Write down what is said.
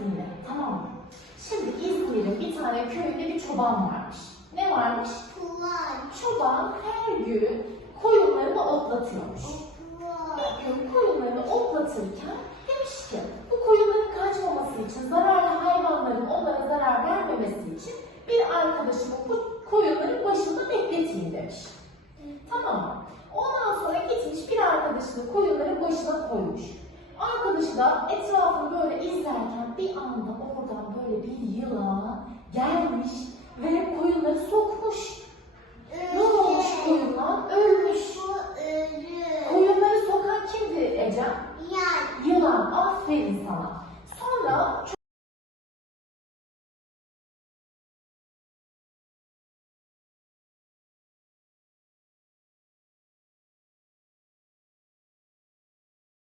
dinle. Tamam mı? Şimdi İzmir'in bir tane köyünde bir çoban varmış. Ne varmış? Kullar. Çoban her gün koyunlarını otlatıyormuş. Bir gün koyunlarını otlatırken demiş ki bu koyunların kaçmaması için zararlı hayvanların onlara zarar vermemesi için bir arkadaşımı bu koyunların başında bekleteyim demiş. Tamam mı? Ondan sonra gitmiş bir arkadaşını koyunların başına koymuş. Arkadaşı da etrafını böyle izlerken bir anda oradan böyle bir yılan gelmiş ve koyunları sokmuş. Ee, ne olmuş koyunlar? Ölmüş. E, e, koyunları sokan kimdi Ecem? Yılan. Yılan. Aferin sana. Sonra